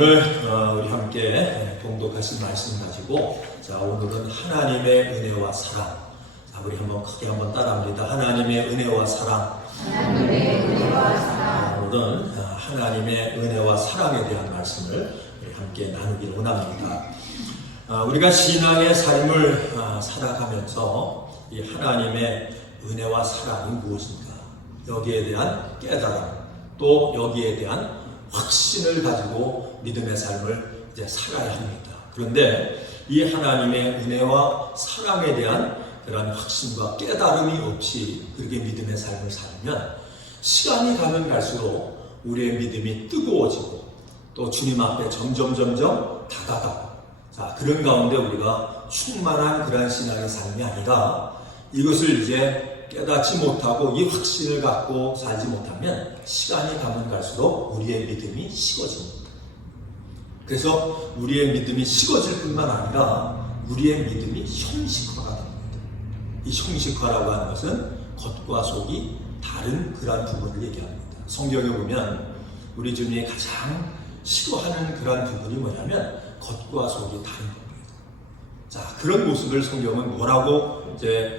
오늘 우리 함께 봉독하신 말씀 가지고 오늘은 하나님의 은혜와 사랑. 우리 크게 따라합니다. 하나님의 은혜와 사랑. 하나님의 은혜와 사랑. 오늘은 하나님의 은혜와 사랑에 대한 말씀을 우리 함께 나누기를 원합니다. 우리가 신앙의 삶을 살아가면서 이 하나님의 은혜와 사랑이 무엇인가, 여기에 대한 깨달음, 또 여기에 대한 확신을 가지고 믿음의 삶을 살아야 합니다. 그런데 이 하나님의 은혜와 사랑에 대한 그런 확신과 깨달음이 없이 그렇게 믿음의 삶을 살면 시간이 가면 갈수록 우리의 믿음이 뜨거워지고 또 주님 앞에 점점 다가가고, 그런 가운데 우리가 충만한 그러한 신앙의 삶이 아니라 이것을 깨닫지 못하고 이 확신을 갖고 살지 못하면 시간이 가면 갈수록 우리의 믿음이 식어집니다. 그래서 우리의 믿음이 식어질 뿐만 아니라 우리의 믿음이 형식화가 됩니다. 이 형식화라고 하는 것은 겉과 속이 다른 그러한 부분을 얘기합니다. 성경에 보면 우리 주님이 가장 싫어하는 그러한 부분이 뭐냐면 겉과 속이 다른 겁니다. 그런 모습을 성경은 뭐라고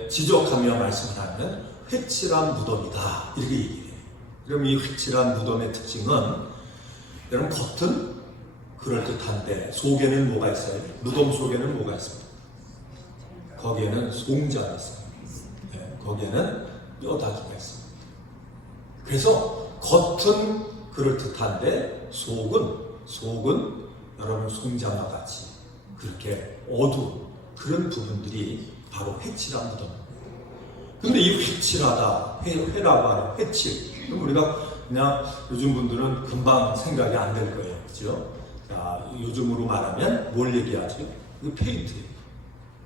지적하며 말씀을 하면 회칠한 무덤이다, 이렇게 얘기해요. 그럼 이 회칠한 무덤의 특징은, 여러분, 겉은 그럴듯한데 속에는 뭐가 있어요? 무덤 속에는 뭐가 있습니다. 거기에는 송장이 있어요. 거기에는 뼈다귀가 있습니다. 그래서 겉은 그럴듯한데 속은 여러분 송장과 같이 그렇게 어두운 그런 부분들이 바로 회칠한 무덤입니다. 근데 이 회칠하다, 회라고 하는 회칠, 그럼 우리가 그냥 요즘 분들은 금방 생각이 안 될 거예요. 그죠? 요즘으로 말하면 뭘 얘기하죠? 이거 페인트예요.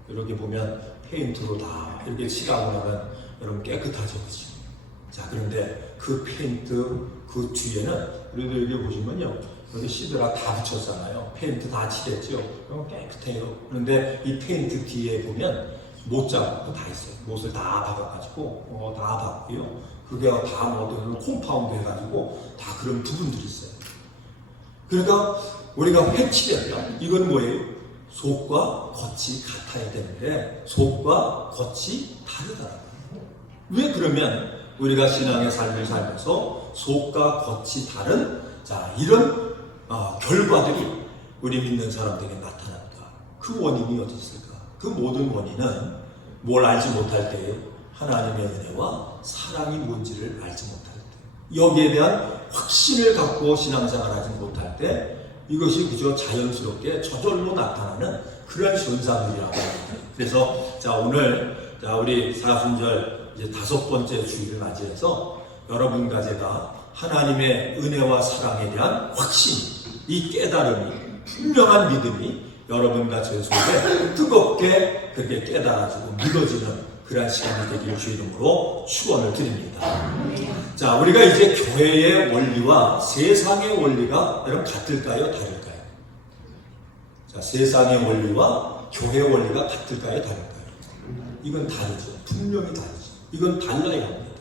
이렇게 보면 페인트로 다 이렇게 칠하고 나면 여러분 깨끗하죠. 그죠? 그런데 그 페인트 그 뒤에는, 그래도 여기 보시면요, 여기 시드라 다 붙였잖아요. 페인트 다 칠했죠. 그럼 깨끗해요. 그런데 이 페인트 뒤에 보면 못자국 다 있어요. 못을 다 박아가지고 다 박고요. 그게 다 콤파운드 해가지고 다 그런 부분들이 있어요. 그러니까 우리가 회칠했다. 이건 뭐예요? 속과 겉이 같아야 되는데 속과 겉이 다르다라고. 왜 그러면 우리가 신앙의 삶을 살면서 속과 겉이 다른 이런 결과들이 우리 믿는 사람들에게 나타납니다. 그 원인이 어디 있을까? 그 모든 원인은 뭘 알지 못할 때예요? 하나님의 은혜와 사랑이 뭔지를 알지 못할 때, 여기에 대한 확신을 갖고 신앙생활을 하지 못할 때, 이것이 그저 자연스럽게 저절로 나타나는 그런 현상들이라고 합니다. 그래서 오늘 우리 사순절 5번째 주일을 맞이해서 여러분과 제가 하나님의 은혜와 사랑에 대한 확신, 이 깨달음이, 분명한 믿음이 여러분과 제 속에 뜨겁게 그렇게 깨달아지고 믿어지는 그런 시간이 되기를 주 이름으로 축원을 드립니다. 우리가 이제 교회의 원리와 세상의 원리가 여러분 같을까요? 다를까요? 세상의 원리와 교회의 원리가 같을까요? 다를까요? 이건 다르죠. 분명히 다르죠. 이건 달라야 합니다.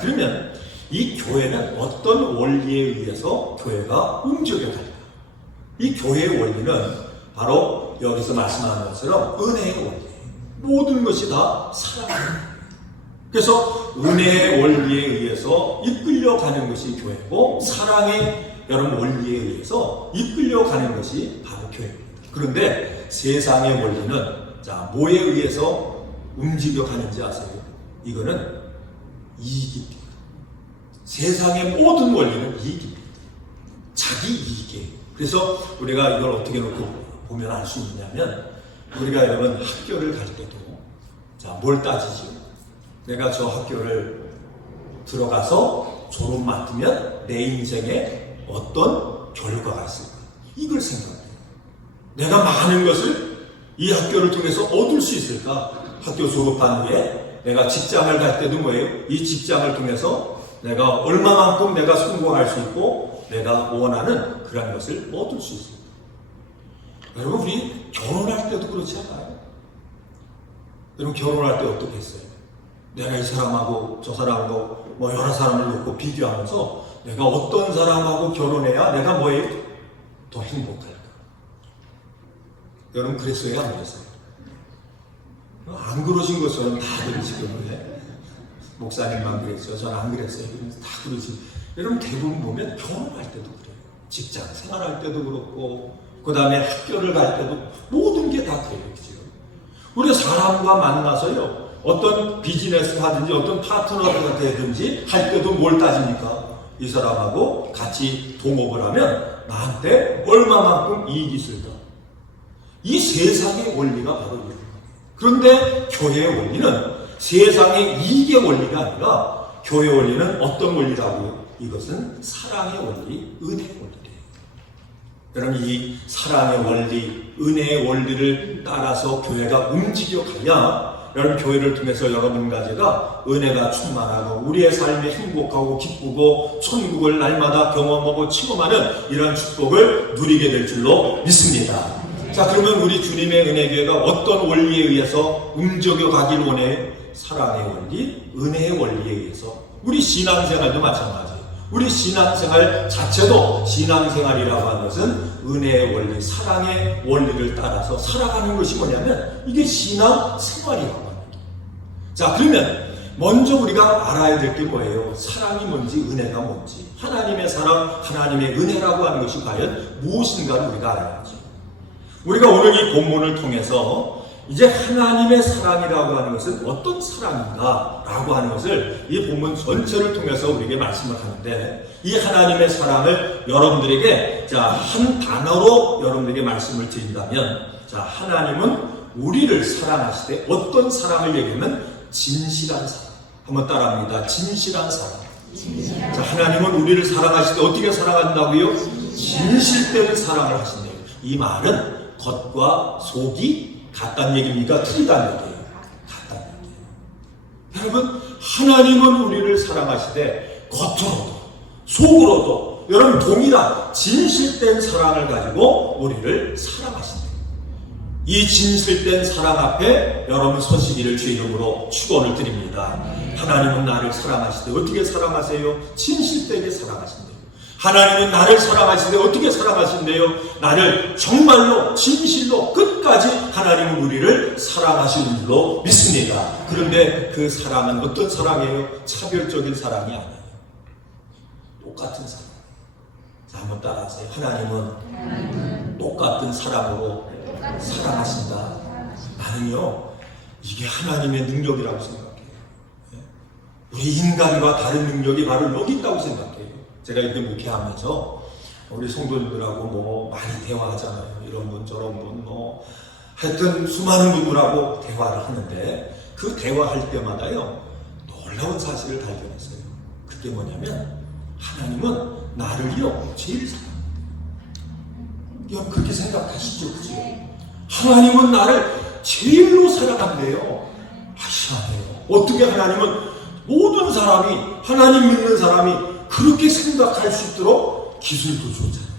그러면 이 교회는 어떤 원리에 의해서 교회가 움직여갈까? 이 교회의 원리는 바로 여기서 말씀하는 것처럼 은혜의 원리예요. 모든 것이 다 사랑이에요. 그래서 은혜의 원리에 의해서 이끌려가는 것이 교회고, 사랑의 여러분 원리에 의해서 이끌려가는 것이 바로 교회입니다. 그런데 세상의 원리는 뭐에 의해서 움직여가는지 아세요? 이거는 이익입니다. 세상의 모든 원리는 이익입니다. 자기 이익이에요. 그래서 우리가 이걸 어떻게 놓고 보면 알 수 있냐면, 우리가 여러분 학교를 갈 때도 뭘 따지죠? 내가 저 학교를 들어가서 졸업 맡으면 내 인생에 어떤 결과가 있을까? 이걸 생각해요. 내가 많은 것을 이 학교를 통해서 얻을 수 있을까? 학교 졸업한 후에 내가 직장을 갈 때도 뭐예요? 이 직장을 통해서 내가 얼마만큼 내가 성공할 수 있고 내가 원하는 그런 것을 얻을 수 있을까? 여러분, 우리 결혼할 때도 그렇지 않아요? 여러분, 결혼할 때 어떻게 했어요? 내가 이 사람하고 저 사람하고 여러 사람을 놓고 비교하면서 내가 어떤 사람하고 결혼해야 내가 뭐예요? 더 행복할까? 여러분 그랬어요? 안 그랬어요? 안 그러신 것처럼 다들 지금 목사님만 그랬어요. 저는 안 그랬어요. 다 그러지. 여러분 대부분 보면 결혼할 때도 그래요. 직장 생활할 때도 그렇고 그 다음에 학교를 갈 때도 모든 게 다 그래요. 지금 우리가 사람과 만나서요. 어떤 비즈니스 하든지 어떤 파트너가 되든지 할 때도 뭘 따집니까? 이 사람하고 같이 동업을 하면 나한테 얼마만큼 이익이 있을까? 이 세상의 원리가 바로 이거예요. 그런데 교회의 원리는 세상의 이익의 원리가 아니라 교회 원리는 어떤 원리라고요? 이것은 사랑의 원리, 은혜의 원리예요. 여러분 이 사랑의 원리, 은혜의 원리를 따라서 교회가 움직여가야 여러분 교회를 통해서 여러분과 제가 은혜가 충만하고 우리의 삶이 행복하고 기쁘고 천국을 날마다 경험하고 체험하는 이런 축복을 누리게 될 줄로 믿습니다. 자, 그러면 우리 주님의 은혜교회가 어떤 원리에 의해서 움직여 가길 원해요? 사랑의 원리, 은혜의 원리에 의해서. 우리 신앙생활도 마찬가지예요. 우리 신앙생활 자체도 신앙생활이라고 하는 것은 은혜의 원리, 사랑의 원리를 따라서 살아가는 것이 뭐냐면 이게 신앙생활이라고 합니다. 자, 그러면 먼저 우리가 알아야 될 게 뭐예요? 사랑이 뭔지, 은혜가 뭔지. 하나님의 사랑, 하나님의 은혜라고 하는 것이 과연 무엇인가를 우리가 알아야죠. 우리가 오늘 이 본문을 통해서 이제 하나님의 사랑이라고 하는 것은 어떤 사랑인가 라고 하는 것을 이 본문 전체를 통해서 우리에게 말씀을 하는데 이 하나님의 사랑을 여러분들에게 한 단어로 여러분들에게 말씀을 드린다면 하나님은 우리를 사랑하시되 어떤 사랑을 얘기하면 진실한 사랑. 한번 따라합니다. 진실한 사랑. 자, 하나님은 우리를 사랑하시되 어떻게 사랑한다고요? 진실된 사랑을 하신대요. 이 말은 겉과 속이 같다는 얘기입니까? 틀리다는 얘기예요. 같다는 얘기예요. 여러분, 하나님은 우리를 사랑하시되 겉으로도 속으로도 여러분 동일한 진실된 사랑을 가지고 우리를 사랑하신대요. 이 진실된 사랑 앞에 여러분 서시기를 주의 이름으로 축원을 드립니다. 하나님은 나를 사랑하시되 어떻게 사랑하세요? 진실되게 사랑하신대요. 하나님은 나를 사랑하시되 어떻게 사랑하신대요? 나를 정말로 진실로 끝까지 하나님은 우리를 사랑하시는 줄로 믿습니다. 그런데 그 사랑은 어떤 사랑이에요? 차별적인 사랑이 아니에요. 똑같은 사랑. 자, 한번 따라하세요. 하나님은 똑같은 사랑으로 사랑하신다. 나는요, 이게 하나님의 능력이라고 생각해요. 우리 인간과 다른 능력이 바로 여기 있다고 생각해요. 제가 이렇게 목회하면서 우리 성도님들하고 많이 대화하잖아요. 이런 분 저런 분 하여튼 수많은 분들하고 대화를 하는데 그 대화할 때마다요 놀라운 사실을 발견했어요. 그게 뭐냐면 하나님은 나를요 제일 사랑해요. 여러분 그렇게 생각하시죠? 그죠? 하나님은 나를 제일로 사랑한대요. 희한해요. 어떻게 하나님은 모든 사람이 하나님 믿는 사람이 그렇게 생각할 수 있도록 기술도 줬잖아요.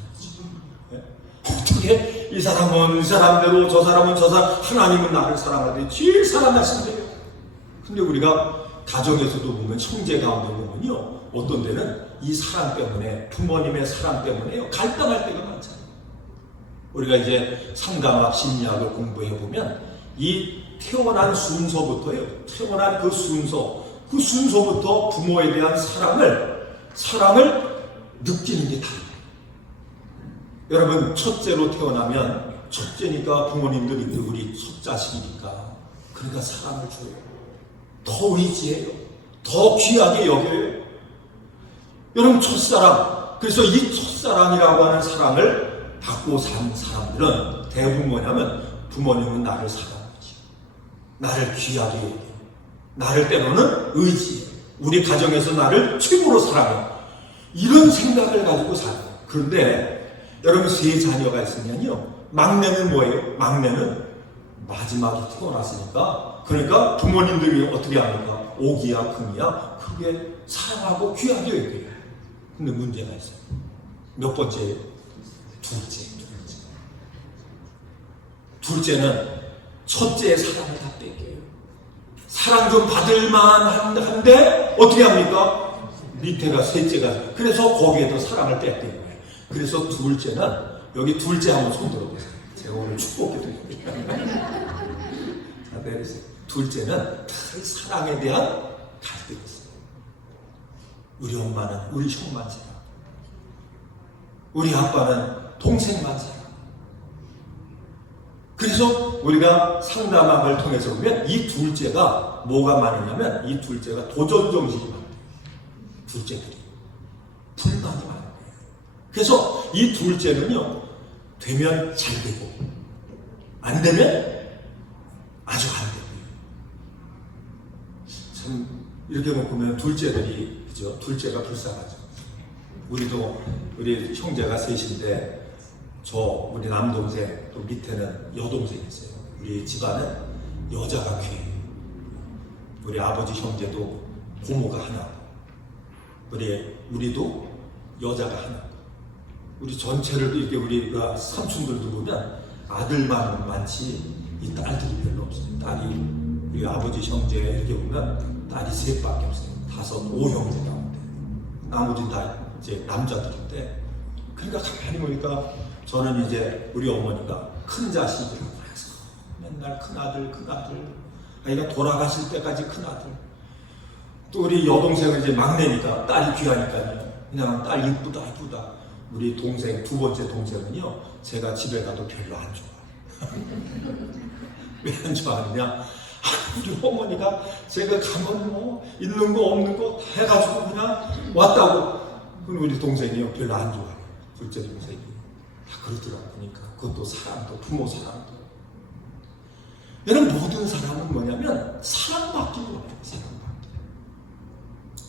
어떻게 이 사람은 이 사람대로 저 사람은 저 사람 하나님은 나를 사랑하되 제일 사랑하신대요. 근데 우리가 가정에서도 보면 형제 가운데 보면요 어떤 데는 이 사랑 때문에 부모님의 사랑 때문에요 갈등할 때가 많잖아요. 우리가 이제 상담학 심리학을 공부해 보면 이 태어난 순서부터요 태어난 그 순서부터 부모에 대한 사랑을 느끼는 게 달라요. 여러분 첫째로 태어나면 첫째니까 부모님들이 우리 첫자식이니까 그러니까 사랑을 줘요. 더 의지해요. 더 귀하게 여겨요. 여러분 첫사랑 그래서 이 첫사랑이라고 하는 사랑을 받고 산 사람들은 대부분 뭐냐면 부모님은 나를 사랑하지. 나를 귀하게 여겨요. 나를 때로는 의지해요. 우리 가정에서 나를 최고로 사랑해. 이런 생각을 가지고 살아요. 그런데 여러분 세 자녀가 있으면요. 막내는 뭐예요? 막내는 마지막에 태어났으니까 그러니까 부모님들이 어떻게 합니까? 옥이야 금이야 크게 사랑하고 귀하게 여겨요. 근데 문제가 있어요. 몇 번째예요? 둘째는 첫째의 사랑을 다 뺏겨요. 사랑 좀 받을만 한데 어떻게 합니까? 밑에가 셋째가 그래서 거기에도 사랑을 뺏기는 거예요. 그래서 둘째는 여기 둘째 한번 손 들어보세요. 제가 오늘 축복해 드립니다. 자, 내리세요. 둘째는 큰 사랑에 대한 갈등이 있어요. 우리 엄마는 우리 형만 사랑, 우리 아빠는 동생만 사랑. 그래서 우리가 상담학을 통해서 보면 이 둘째가 뭐가 많으냐면 이 둘째가 도전정신이 많아요. 둘째들이 불만이 많아요. 그래서 이 둘째는요, 되면 잘 되고 안 되면 아주 안 되고. 참 이렇게 보면 둘째들이, 그죠? 둘째가 불쌍하죠. 우리 형제가 셋인데 우리 남동생, 또 밑에는 여동생이 있어요. 우리 집안은 여자가 귀해요. 우리 아버지 형제도 고모가 하나, 우리도 여자가 하나. 우리 전체를 이렇게 우리가 삼촌들도 보면 아들만 많지 이 딸들이 별로 없어요. 우리 아버지 형제 이렇게 보면 딸이 셋밖에 없어요. 5, 5형제 가운데. 나머지 다 이제 남자들인데, 그러니까 가만히 보니까 저는 이제 우리 어머니가 큰 자식이라고 해서 맨날 큰아들, 그러니까 돌아가실 때까지 큰아들. 또 우리 여동생은 이제 막내니까 딸이 귀하니까요. 그냥 딸 이쁘다. 우리 동생, 두 번째 동생은요, 제가 집에 가도 별로 안 좋아해요. 왜 안 좋아하느냐? 우리 어머니가 제가 가면 뭐 있는 거 없는 거 다 해가지고 그냥 왔다고. 그럼 우리 동생이요, 별로 안 좋아해요. 둘째 동생이 다 그러더라고. 그러니까 그것도 사랑도, 부모 사랑도. 여러분, 모든 사람은 뭐냐면 사랑받기로 해요. 사랑받기.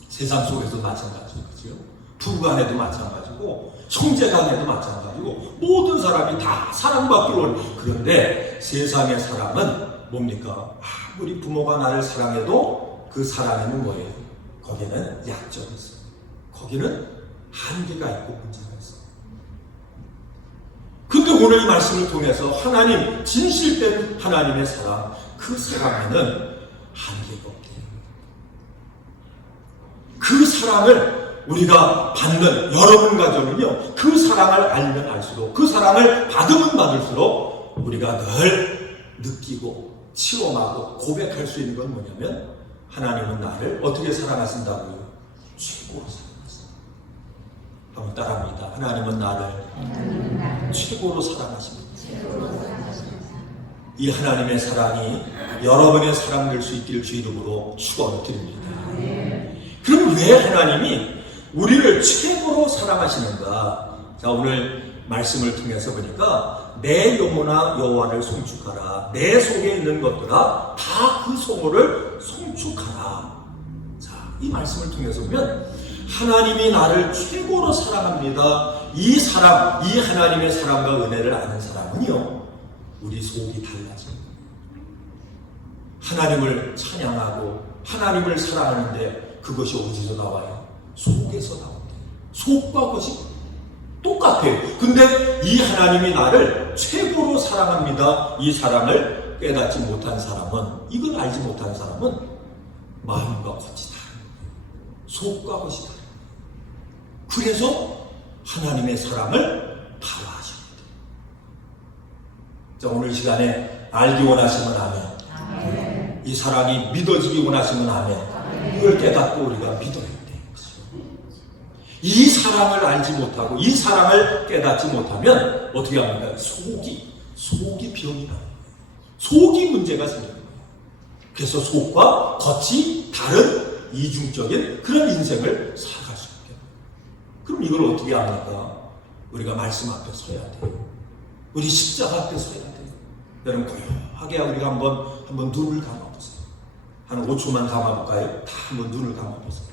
세상 속에서 마찬가지죠. 그죠? 부부 간에도 마찬가지고 형제 간에도 마찬가지고 모든 사람이 다 사랑받기로 해요. 그런데 세상의 사람은 뭡니까? 아무리 부모가 나를 사랑해도 그 사랑에는 뭐예요? 거기는 약점이 있어요. 거기는 한계가 있고 문제가 있어요. 근데 오늘 이 말씀을 통해서 하나님, 진실된 하나님의 사랑, 그 사랑에는 한계가 없대요. 그 사랑을 우리가 받는 여러분 가정은요, 그 사랑을 알면 알수록, 그 사랑을 받으면 받을수록 우리가 늘 느끼고 체험하고 고백할 수 있는 건 뭐냐면, 하나님은 나를 어떻게 사랑하신다고요? 최고로 사랑하신다. 한번 따라합니다. 하나님은 나를 최고로 사랑하십니다. 이 하나님의 사랑이 여러분의 사랑 될 수 있기를 주 이름으로 축원드립니다. 그럼 왜 하나님이 우리를 최고로 사랑하시는가? 자, 오늘 말씀을 통해서 보니까 내 영혼아 여호와를 송축하라. 내 속에 있는 것들아 다 그 소모를 송축하라. 자, 이 말씀을 통해서 보면 하나님이 나를 최고로 사랑합니다. 이 사랑, 이 하나님의 사랑과 은혜를 아는 사람은요, 우리 속이 달라져요. 하나님을 찬양하고 하나님을 사랑하는데 그것이 어디서 나와요? 속에서 나온대요. 속과 것이 똑같아요. 근데 이 하나님이 나를 최고로 사랑합니다. 이 사랑을 깨닫지 못한 사람은, 이걸 알지 못한 사람은 마음과 겉이 다른 거예요. 속과 것이 다른 거예요. 그래서 하나님의 사랑을 바로 아셔야 돼요. 자, 오늘 시간에 알기 원하시면 아멘. 이 사랑이 믿어지기 원하시면 아멘. 이걸 깨닫고 우리가 믿어야 돼요. 이 사랑을 알지 못하고 이 사랑을 깨닫지 못하면 어떻게 합니까? 속이 병이 나요. 속이 문제가 생겨요. 그래서 속과 겉이 다른 이중적인 그런 인생을 살아갈 수 있게 돼요. 그럼 이걸 어떻게 합니까? 우리가 말씀 앞에 서야 돼요. 우리 십자가 앞에 서야 돼요. 여러분, 고요하게 우리가 한번 눈을 감아보세요. 한 5초만 감아볼까요? 다 한번 눈을 감아보세요.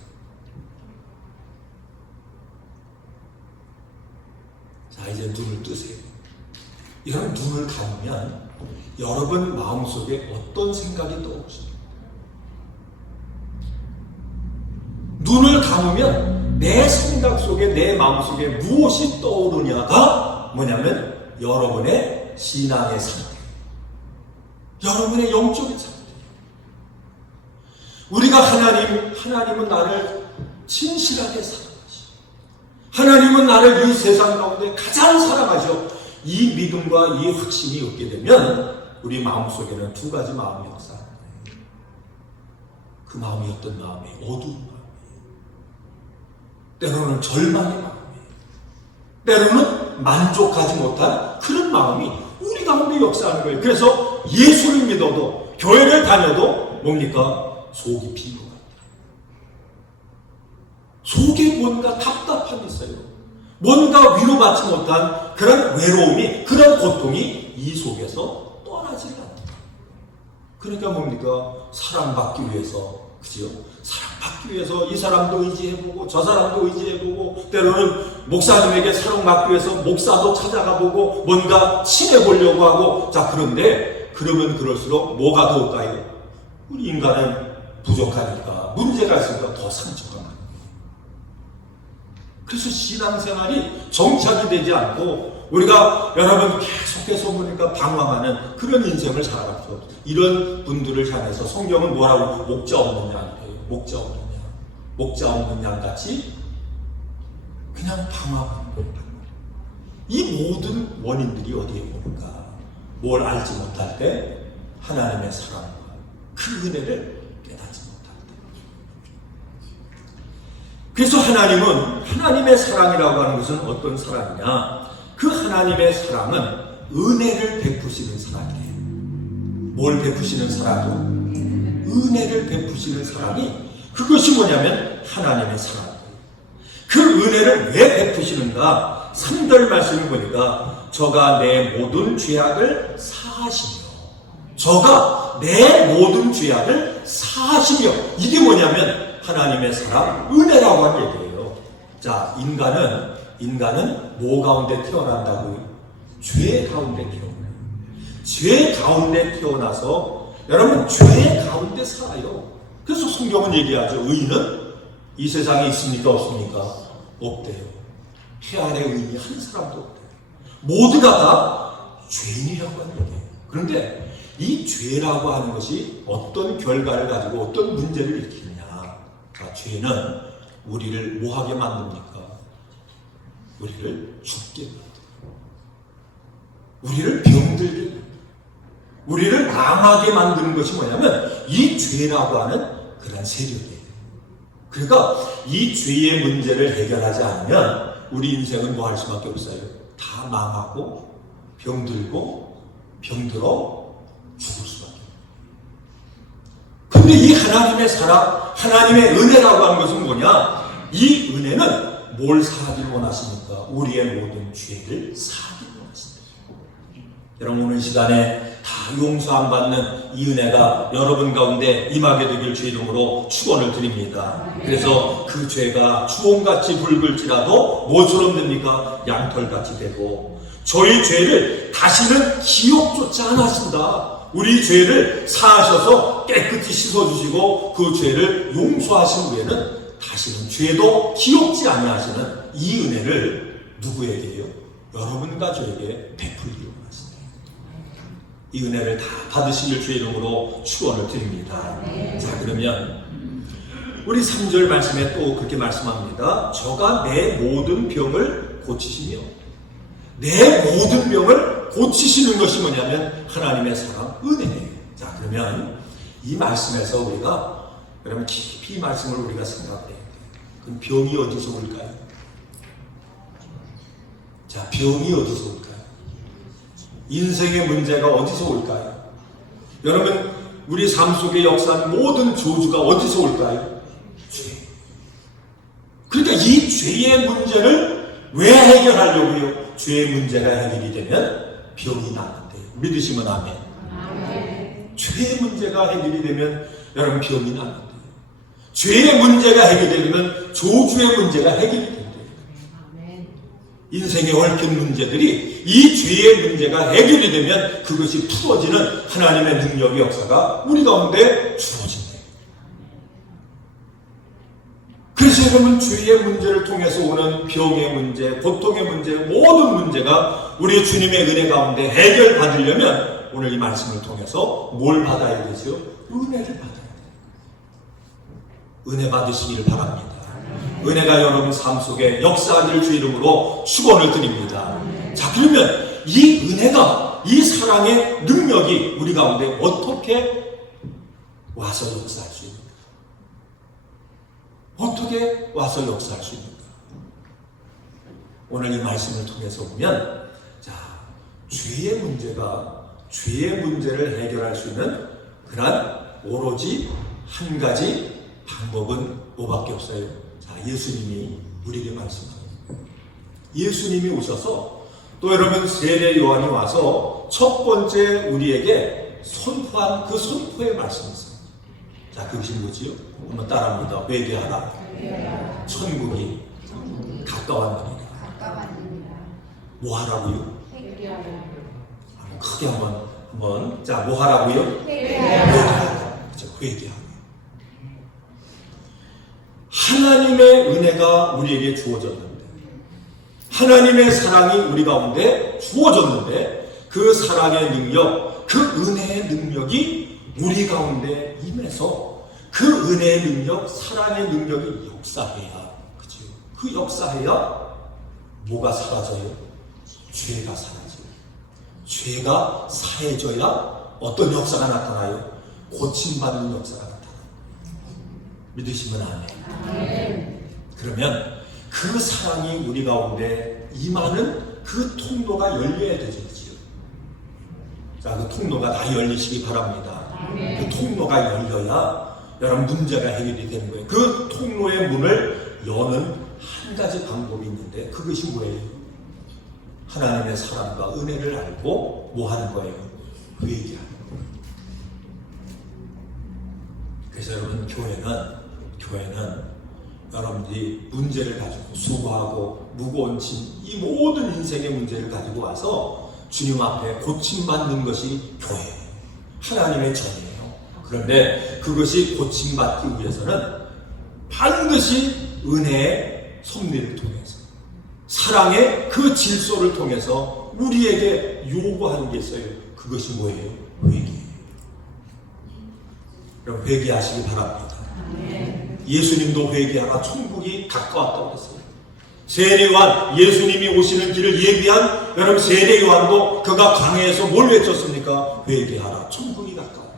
자, 이제 눈을 뜨세요. 이런 눈을 감으면 여러분 마음속에 어떤 생각이 떠오르십니까? 눈을 감으면 내 생각 속에, 내 마음 속에 무엇이 떠오르냐가 뭐냐면 여러분의 신앙의 상태, 여러분의 영적인 상태. 우리가 하나님은 나를 진실하게 사랑하시고, 하나님은 나를 이 세상 가운데 가장 사랑하셔. 이 믿음과 이 확신이 없게 되면 우리 마음속에는 두 가지 마음이 역사합니다. 그 마음이 어떤 마음이에요? 어두운 마음이에요. 때로는 절망의 마음이에요. 때로는 만족하지 못한 그런 마음이 우리 가운데 역사하는 거예요. 그래서 예수를 믿어도 교회를 다녀도 뭡니까? 속이 빈 것 같아요. 속에 뭔가 답답함이 있어요. 뭔가 위로받지 못한 그런 외로움이, 그런 고통이 이 속에서 떠나지를 않아요. 그러니까 뭡니까? 사랑받기 위해서, 그죠? 사랑받기 위해서 이 사람도 의지해보고 저 사람도 의지해보고 때로는 목사님에게 사랑받기 위해서 목사도 찾아가보고 뭔가 친해보려고 하고, 자, 그런데 그러면 그럴수록 뭐가 더울까요? 우리 인간은 부족하니까, 문제가 있으니까 더 상처가 많아요. 그래서 신앙생활이 정착이 되지 않고 우리가 여러분 계속해서 보니까 방황하는 그런 인생을 살아갈 수 없어요. 이런 분들을 향해서 성경은 뭐라고? 목자 없는 양이래요. 목자 없는 양. 목자 없는 양같이 그냥 방황하는 거예요. 이 모든 원인들이 어디에 오는가? 뭘 알지 못할 때 하나님의 사랑과 그 은혜를 깨닫지 못할 때. 그래서 하나님은, 하나님의 사랑이라고 하는 것은 어떤 사랑이냐? 그 하나님의 사랑은 은혜를 베푸시는 사랑이에요. 뭘 베푸시는 사랑이요? 은혜를 베푸시는 사랑이, 그것이 뭐냐면 하나님의 사랑이에요. 그 은혜를 왜 베푸시는가? 3절 말씀을 보니까 저가 내 모든 죄악을 사하시며, 저가 내 모든 죄악을 사하시며, 이게 뭐냐면 하나님의 사랑, 은혜라고 하는 얘기예요. 자, 인간은 뭐 가운데 태어난다고요? 죄 가운데 태어나요. 죄 가운데 태어나서 여러분 죄 가운데 살아요. 그래서 성경은 얘기하죠. 의인은 이 세상에 있습니까? 없습니까? 없대요. 해 아래 의인이 한 사람도 없대요. 모두가 다 죄인이라고 하는 얘기예요. 그런데 이 죄라고 하는 것이 어떤 결과를 가지고 어떤 문제를 일으키느냐? 자, 죄는 우리를 뭐하게 만듭니까? 우리를 죽게 만듭니다. 우리를 병들게 만듭니다. 우리를 망하게 만드는 것이 뭐냐면 이 죄라고 하는 그런 세력이에요. 그러니까 이 죄의 문제를 해결하지 않으면 우리 인생은 뭐 할 수밖에 없어요. 다 망하고 병들고 병들어 죽을 수밖에 없어요. 근데 이 하나님의 사랑, 하나님의 은혜라고 하는 것은 뭐냐? 이 은혜는 뭘 사하길 원하십니까? 우리의 모든 죄를 사하길 원하십니다. 여러분, 오늘 시간에 다 용서 안 받는 이 은혜가 여러분 가운데 임하게 되길 주 이름으로 축원을 드립니다. 그래서 그 죄가 주홍같이 붉을지라도 뭐처럼 됩니까? 양털같이 되고, 저희 죄를 다시는 기억조차 안 하신다. 우리 죄를 사하셔서 깨끗이 씻어주시고 그 죄를 용서하신 후에는 다시는 죄도 기억지 아니하시는 이 은혜를 누구에게요? 여러분과 저에게 베풀기 원하십니다. 이 은혜를 다 받으시길 주의 이름으로 축원을 드립니다. 자, 그러면 우리 3절 말씀에 또 그렇게 말씀합니다. 저가 내 모든 병을 고치시며, 내 모든 병을 고치시는 것이 뭐냐면 하나님의 사랑, 은혜예요. 자, 그러면 이 말씀에서 우리가 여러분 깊이 이 말씀을 우리가 생각해야 돼요. 그럼 병이 어디서 올까요? 자, 병이 어디서 올까요? 인생의 문제가 어디서 올까요? 여러분, 우리 삶 속에 역사하는 모든 저주가 어디서 올까요? 죄. 그러니까 이 죄의 문제를 왜 해결하려고요? 죄의 문제가 해결이 되면 병이 나는데요. 믿으시면 아멘. 죄의 문제가 해결이 되면 여러분 병이 나는데요. 죄의 문제가 해결되면 저주의 문제가 해결이 된대요. 인생의 얽힌 문제들이 이 죄의 문제가 해결이 되면 그것이 풀어지는 하나님의 능력의 역사가 우리 가운데 주어진대요. 그래서 여러분, 죄의 문제를 통해서 오는 병의 문제, 고통의 문제, 모든 문제가 우리 주님의 은혜 가운데 해결받으려면 오늘 이 말씀을 통해서 뭘 받아야 되죠? 은혜를 받아야 돼요. 은혜 받으시기를 바랍니다. 은혜가 여러분 삶 속에 역사하기를 주 이름으로 축원을 드립니다. 자, 그러면 이 은혜가, 이 사랑의 능력이 우리 가운데 어떻게 와서 역사할 수 있는가? 어떻게 와서 역사할 수 있는가? 오늘 이 말씀을 통해서 보면, 자, 죄의 문제를 해결할 수 있는 그런 오로지 한 가지 방법은 뭐밖에 없어요. 자, 예수님이 우리에게 말씀합니다. 예수님이 오셔서, 또 여러분 세례 요한이 와서 첫 번째 우리에게 선포한 그 선포의 말씀이 있습니다. 자, 그것이 뭐지요? 한번 따라합니다. 회개하라. 천국이 가까웠느니라. 뭐 하라고요? 크게 한번 자, 뭐 하라고요? 회개하라. 그렇죠, 회개하라. 하나님의 은혜가 우리에게 주어졌는데, 하나님의 사랑이 우리 가운데 주어졌는데, 그 사랑의 능력, 그 은혜의 능력이 우리 가운데 임해서 그 은혜의 능력, 사랑의 능력이 역사해야, 그죠? 그 역사해야 뭐가 사라져요? 죄가 사라져요. 죄가 사해져야 어떤 역사가 나타나요? 고침받는 역사가 나타나요. 믿으시면 아멘. 그러면 그 사랑이 우리 가운데 임하는 그 통로가 열려야 되겠지요. 자, 그 통로가 다 열리시기 바랍니다. 그 통로가 열려야 여러분 문제가 해결이 되는 거예요. 그 통로의 문을 여는 한 가지 방법이 있는데, 그것이 뭐예요? 하나님의 사랑과 은혜를 알고 뭐 하는 거예요? 회개하는 거예요. 그래서 여러분, 교회는 여러분들이 문제를 가지고 수고하고 무거운 짐, 이 모든 인생의 문제를 가지고 와서 주님 앞에 고침받는 것이 교회예요. 하나님의 전이에요. 그런데 그것이 고침받기 위해서는 반드시 은혜의 섭리를 통해서, 사랑의 그 질서를 통해서 우리에게 요구하는 게 있어요. 그것이 뭐예요? 회개예요. 여러분, 회개하시기 바랍니다. 예수님도 회개하라. 천국이 가까웠다고 했어요. 세례요한, 예수님이 오시는 길을 예비한 여러분 세례요한도 그가 강해에서 뭘 외쳤습니까? 회개하라. 천국이 가까워.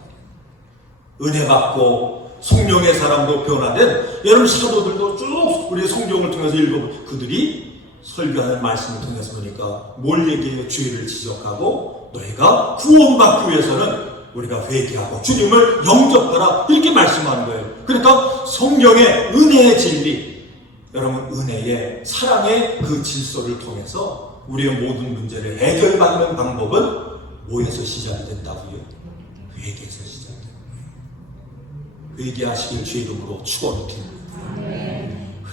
은혜 받고 성령의 사람도 변화된 여러분 사도들도 쭉 우리 성경을 통해서 읽어 그들이 설교하는 말씀을 통해서 보니까 뭘 얘기해요? 죄를 지적하고 너희가 구원받기 위해서는 우리가 회개하고 주님을 영접하라, 이렇게 말씀하는 거예요. 그러니까 성령의 은혜의 진리, 여러분 은혜의 사랑의 그 질서를 통해서 우리의 모든 문제를 해결받는 방법은 뭐에서 시작이 된다고요? 회개에서 시작됩니다. 회개하시길 주의 이름으로 축원드립니다.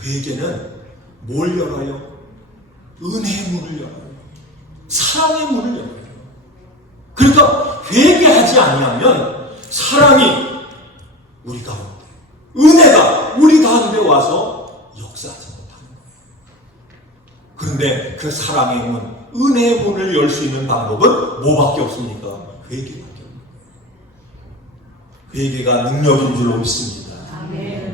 회개는 뭘 열어요? 은혜의 문을 열어요. 사랑의 문을 열어요. 그러니까 회개하지 아니하면 사랑이 우리 가운데, 은혜가 우리 가운데 와서 역사하지 못하는 거예요. 그런데 그 사랑의 문, 은혜의 문을 열 수 있는 방법은 뭐밖에 없습니까? 회개밖에 없습니다. 회개가 능력인 줄로 믿습니다.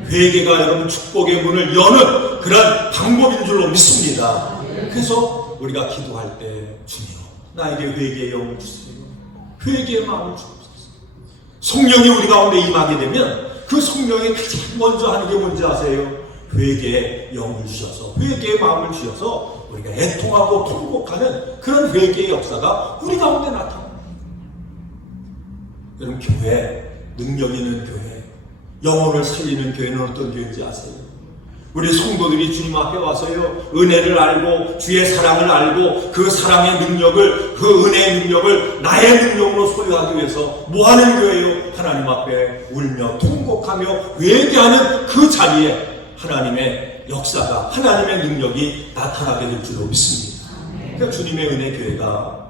회개가 여러분 축복의 문을 여는 그런 방법인 줄로 믿습니다. 그래서 우리가 기도할 때 주님, 나에게 회개의 영을 주세요. 회개의 마음을 주옵소서. 성령이 우리 가운데 임하게 되면 그 성령이 가장 먼저 하는 게 뭔지 아세요? 회개의 영을 주셔서, 회개의 마음을 주셔서 우리가 애통하고 통곡하는 그런 회개의 역사가 우리 가운데 나타납니다. 여러분, 교회, 능력 있는 교회, 영혼을 살리는 교회는 어떤 교회인지 아세요? 우리 성도들이 주님 앞에 와서요, 은혜를 알고 주의 사랑을 알고 그 사랑의 능력을, 그 은혜의 능력을 나의 능력으로 소유하기 위해서 뭐 하는 교회요? 하나님 앞에 울며 통곡하며 회개하는 그 자리에 하나님의 역사가, 하나님의 능력이 나타나게 될 줄로 믿습니다. 그러니까 주님의 은혜 교회가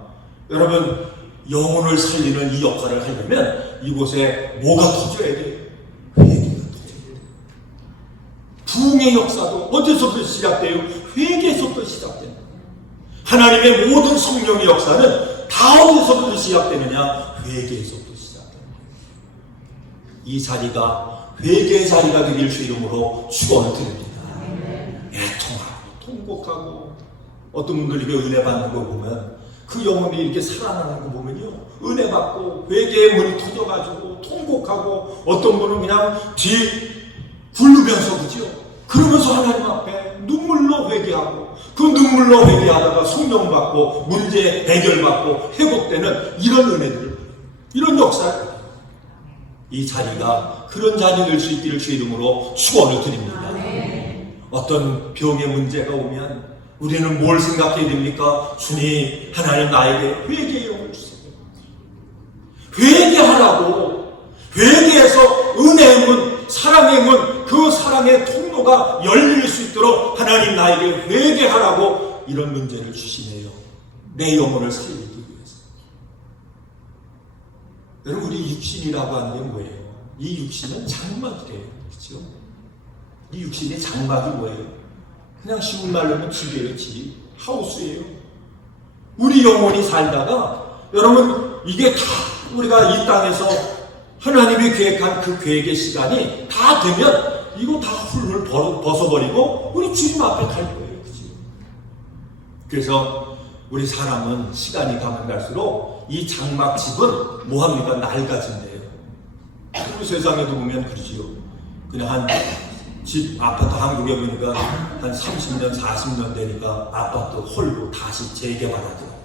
여러분 영혼을 살리는 이 역할을 하려면 이곳에 뭐가 터져야 돼요? 부흥의 역사도 어디서부터 시작돼요? 회개에서부터 시작됩니다. 하나님의 모든 성령의 역사는 다 어디서부터 시작되느냐? 회개에서부터 시작됩니다. 이 자리가 회개의 자리가 되길 주 이름으로 축원을 드립니다. 애통하고 통곡하고, 어떤 분들 이게 은혜 받는 거 보면 그 영혼이 이렇게 살아나는 거 보면요, 은혜 받고 회개의 문이 터져가지고 통곡하고, 어떤 분은 그냥 뒤 굴르면서, 그죠? 그러면서 하나님 앞에 눈물로 회개하고, 그 눈물로 회개하다가 성령 받고 문제 해결받고 회복되는 이런 은혜들, 이런 역사를, 이 자리가 그런 자리 될 수 있기를 주의 이름으로 축원을 드립니다. 어떤 병의 문제가 오면 우리는 뭘 생각해야 됩니까? 주님, 하나님 나에게 회개의 영을 주세요. 회개하라고, 회개해서 은혜의 문, 사랑의 문, 그 사랑의 통로가 열릴 수 있도록 하나님 나에게 회개하라고 이런 문제를 주시네요. 내 영혼을 살리기 위해서. 여러분, 우리 육신이라고 하는 게 뭐예요? 이 육신은 장막이래요. 그렇죠? 이 육신의 장막이 뭐예요? 그냥 쉬운 말로는 집이에요. 집, 하우스예요. 우리 영혼이 살다가, 여러분, 이게 다 우리가 이 땅에서 하나님이 계획한 그 계획의 시간이 다 되면 이거 다 훌훌 벗어버리고 우리 주님 앞에 갈 거예요. 그치? 그래서 우리 사람은 시간이 가면 갈수록 이 장막집은 뭐합니까? 낡아진대요. 우리 세상에도 보면 그러지요. 그냥 한 집, 아파트 한국에 보니까 한 30년, 40년 되니까 아파트 홀고 다시 재개발하더라고요.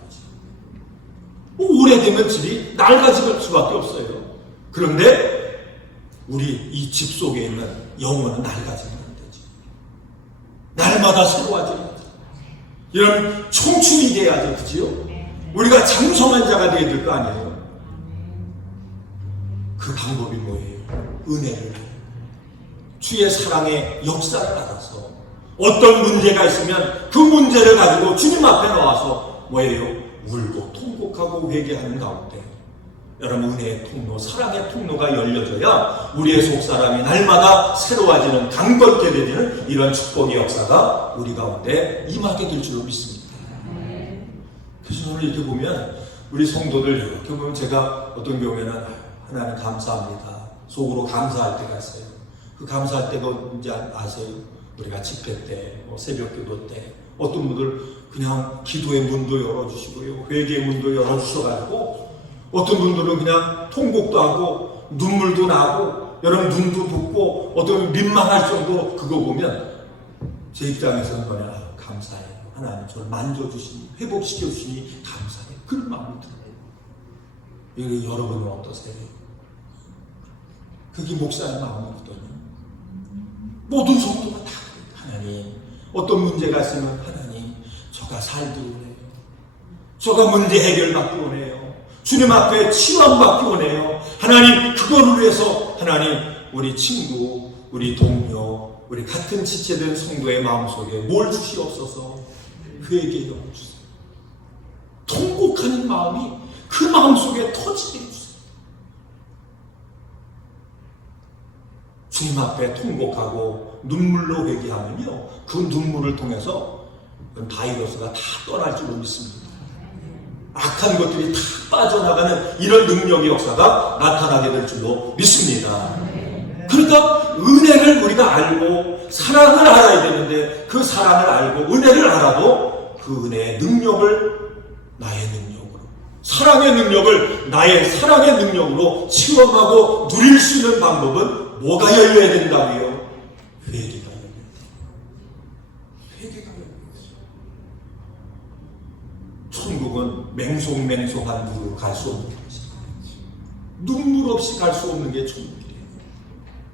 오래되면 집이 낡아질 수밖에 없어요. 그런데 우리 이 집 속에 있는 영혼은 낡아지면 안 되죠. 날마다 새로워지는 거죠. 이런 청춘이 돼야죠. 그지요? 우리가 장성한 자가 되어야 될 거 아니에요. 그 방법이 뭐예요? 은혜를, 주의 사랑의 역사를 알아서, 어떤 문제가 있으면 그 문제를 가지고 주님 앞에 나와서 뭐예요? 울고 통곡하고 회개하는 가운데, 여러분, 은혜의 통로, 사랑의 통로가 열려져야 우리의 속사람이 날마다 새로워지는, 강건케 되는 이런 축복의 역사가 우리 가운데 임하게 될 줄로 믿습니다. 그래서 오늘 이렇게 보면 우리 성도들 이렇게 보면 제가 어떤 경우에는 하나님 감사합니다, 속으로 감사할 때가 있어요. 그 감사할 때가 이제 아세요? 우리가 집회 때, 새벽기도 때, 어떤 분들 그냥 기도의 문도 열어주시고요, 회개의 문도 열어주셔가지고, 어떤 분들은 그냥 통곡도 하고 눈물도 나고 여러분 눈도 붓고 어떤 민망할 정도로, 그거 보면 제 입장에서는 그냥 감사해요. 하나님 저를 만져주시니, 회복시켜주시니 감사해요. 그런 마음이 들어요. 여러분은 어떠세요? 그게 목사의 마음이거든요. 모든 성도가 다 하나님, 어떤 문제가 있으면 하나님 저가 살기 원해요. 저가 문제 해결받기 원해요. 주님 앞에 치유받기 원해요. 하나님, 그거를 위해서 하나님, 우리 친구, 우리 동료, 우리 같은 지체된 성도의 마음속에 뭘 주시옵소서? 회개의 영을 주세요. 통곡하는 마음이 그 마음속에 터지게 해주세요. 주님 앞에 통곡하고 눈물로 회개하면요, 그 눈물을 통해서 바이러스가 다 떠날 줄로 믿습니다. 악한 것들이 다 빠져나가는 이런 능력의 역사가 나타나게 될 줄로 믿습니다. 그러니까 은혜를 우리가 알고 사랑을 알아야 되는데, 그 사랑을 알고 은혜를 알아도 그 은혜의 능력을 나의 능력으로, 사랑의 능력을 나의 사랑의 능력으로 체험하고 누릴 수 있는 방법은 뭐가 열려야 된다고요? 회개가 열려야 돼요. 회개가 열려야 돼요. 천국은 맹송맹송한 물로 갈 수 없는 것입니다. 눈물 없이 갈 수 없는 게 천국이에요.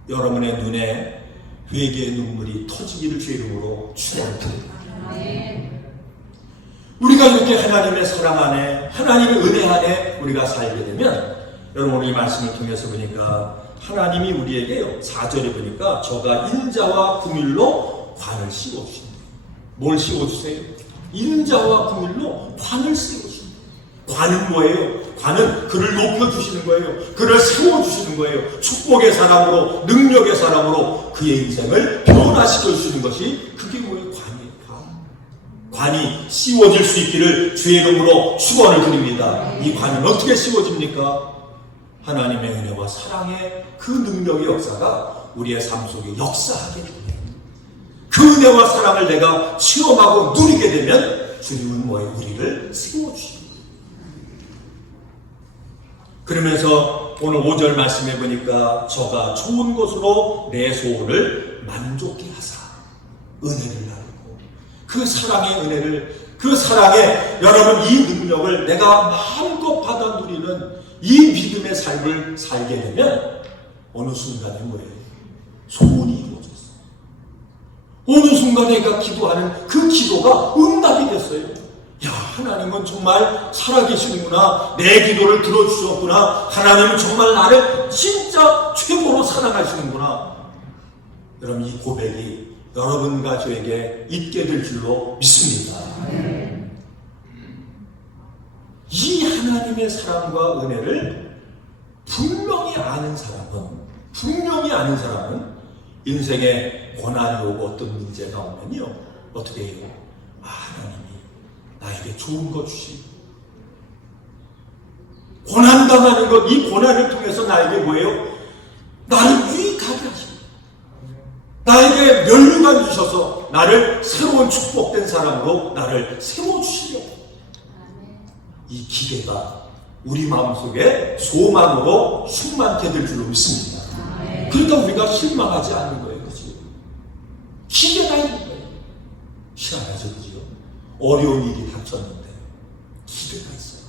여러분의 눈에 회개의 눈물이 터지기를 주의 이름으로 축원합니다. 우리가 이렇게 하나님의 사랑 안에, 하나님의 은혜 안에 우리가 살게 되면, 여러분 이 말씀을 통해서 보니까 하나님이 우리에게요, 4절에 보니까 저가 인자와 긍휼로 관을 씌워주신다. 뭘 씌워주세요? 인자와 긍휼로 관을 씌워주신다. 관은 뭐예요? 관은 그를 높여주시는 거예요. 그를 세워주시는 거예요. 축복의 사람으로, 능력의 사람으로 그의 인생을 변화시켜 주시는 것이, 그게 뭐예요? 관이에요. 관이 씌워질 수 있기를 주의 이름으로 축원을 드립니다. 이 관은 어떻게 씌워집니까? 하나님의 은혜와 사랑의 그 능력의 역사가 우리의 삶 속에 역사하게 됩니다. 그 은혜와 사랑을 내가 체험하고 누리게 되면 주님은 뭐예요? 우리를 세워주십니다. 그러면서 오늘 5절 말씀해 보니까 저가 좋은 것으로 내 소원을 만족케 하사 은혜를 나누고 그 사랑의 은혜를 그 사랑의 여러분 이 능력을 내가 마음껏 받아 누리는 이 믿음의 삶을 살게 되면 어느 순간에 뭐예요? 소원이 이루어졌어. 어느 순간에 내가 기도하는 그 기도가 응답이 됐어요. 야, 하나님은 정말 살아계시는구나. 내 기도를 들어주셨구나. 하나님은 정말 나를 진짜 최고로 사랑하시는구나. 여러분 이 고백이 여러분과 저에게 있게 될 줄로 믿습니다. 이 하나님의 사랑과 은혜를 분명히 아는 사람은 인생에 고난이 오고 어떤 문제가 오면요 어떻게 해요? 하나님이 나에게 좋은 거 주시고 고난당하는 것, 이 고난을 통해서 나에게 뭐예요? 나를 유익하게 하시고 나에게 면류관 주셔서 나를 새로운 축복된 사람으로 나를 세워주시려고 이 기대가 우리 마음속에 소망으로 충만케 될 줄로 믿습니다. 그러니까 우리가 실망하지 않는 거예요. 그렇지? 기대가 있는 거예요. 희한하죠. 그죠? 어려운 일이 닥쳤는데 기대가 있어요.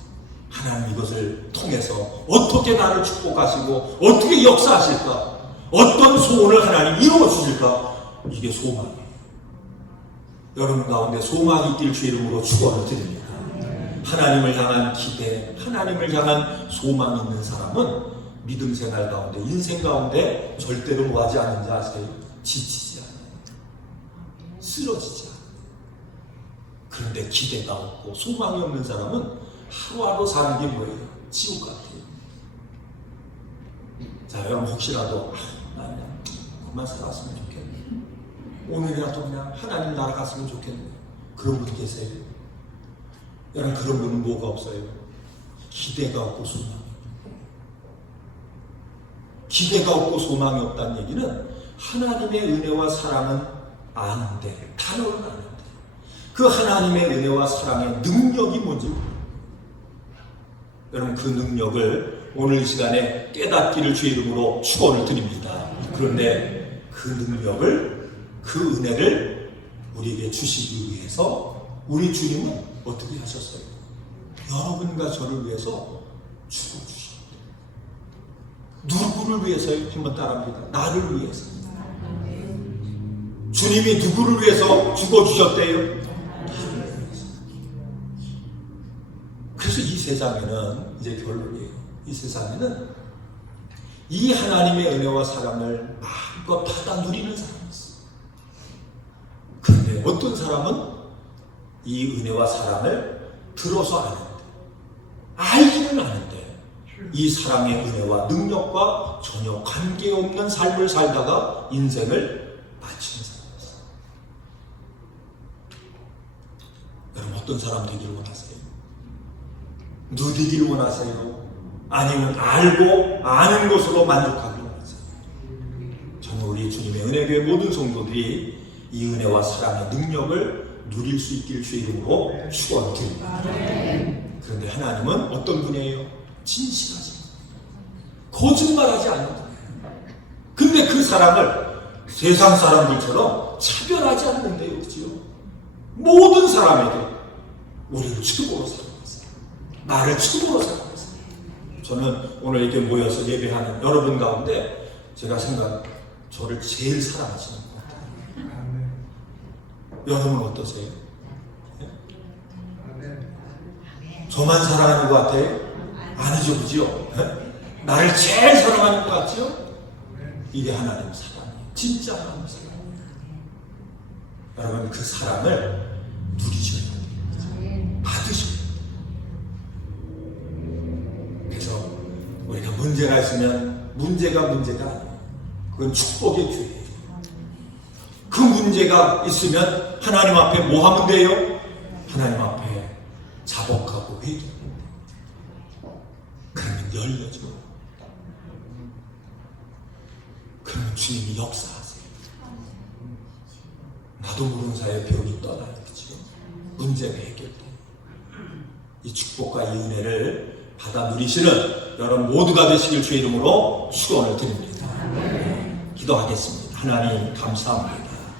하나님 이것을 통해서 어떻게 나를 축복하시고 어떻게 역사하실까? 어떤 소원을 하나님 이루어주실까? 이게 소망이에요. 여러분 가운데 소망이 있길 주 이름으로 축원을 드립니다. 하나님을 향한 기대, 하나님을 향한 소망이 있는 사람은 믿음 생활 가운데, 인생 가운데 절대로 뭐하지 않는지 아세요? 지치지 않아요. 쓰러지지 않아요. 그런데 기대가 없고 소망이 없는 사람은 하루하루 사는 게 뭐예요? 지옥 같아요. 자, 여러분 혹시라도 나 그냥 그만 살았으면 좋겠네. 오늘이라도 그냥 하나님 나라 갔으면 좋겠네. 그런 분 계세요? 여러분 그런 분은 뭐가 없어요? 기대가 없고 소망이 없어요. 기대가 없고 소망이 없다는 얘기는 하나님의 은혜와 사랑은 아는데 단어는 아는데 그 하나님의 은혜와 사랑의 능력이 뭔지 모릅니다. 여러분 그 능력을 오늘 이 시간에 깨닫기를 주의 이름으로 축원을 드립니다. 그런데 그 능력을 그 은혜를 우리에게 주시기 위해서 우리 주님은 어떻게 하셨어요? 여러분과 저를 위해서 죽어주셨다. 누구를 위해서요? 한번 따라합니다. 나를 위해서. 주님이 누구를 위해서 죽어주셨대요? 그래서 이 세상에는 이제 결론이에요. 이 세상에는 이 하나님의 은혜와 사랑을 마음껏 받아 누리는 사람이 있어요. 그런데 어떤 사람은 이 은혜와 사랑을 들어서 아는데 알기는 아는데 이 사랑의 은혜와 능력과 전혀 관계없는 삶을 살다가 인생을 마치는 사람이 있어요. 여러분 어떤 사람 되기를 원하세요? 누리기를 원하세요? 아니면 알고 아는 것으로 만족하기를 원하세요? 저는 우리 주님의 은혜교회 모든 성도들이 이 은혜와 사랑의 능력을 누릴 수 있기를 주의 이름으로 축원드립니다. 그런데 하나님은 어떤 분이에요? 진실하신 분, 거짓말하지 않는 분이에요. 근데 그 사랑을 세상 사람들처럼 차별하지 않는데요, 그렇죠? 모든 사람에게 우리를 최고로 사랑했어요. 나를 최고로 사랑했어요. 저는 오늘 이렇게 모여서 예배하는 여러분 가운데 제가 저를 제일 사랑하시는 것 같아요. 여러분은 어떠세요? 저만 사랑하는 것 같아요? 아니죠, 그죠? 나를 제일 사랑하는 것 같죠? 이게 하나님 사랑이에요. 진짜 하나님 사랑이에요. 여러분 그 사랑을 누리셔야 돼요. 받으셔야 돼요. 그래서 우리가 문제가 있으면 문제가 아니에요. 그건 축복의 기회예요. 그 문제가 있으면 하나님 앞에 뭐 하면 돼요? 하나님 앞에 자복하고 회개하면 돼요. 그러면 열려져. 그러면 주님이 역사하세요. 나도 모르는 사이에 병이 떠나요. 그렇죠? 문제가 해결돼요. 이 축복과 이 은혜를 받아 누리시는 여러분 모두가 되시길 주의 이름으로 축원을 드립니다. 기도하겠습니다. 하나님 감사합니다.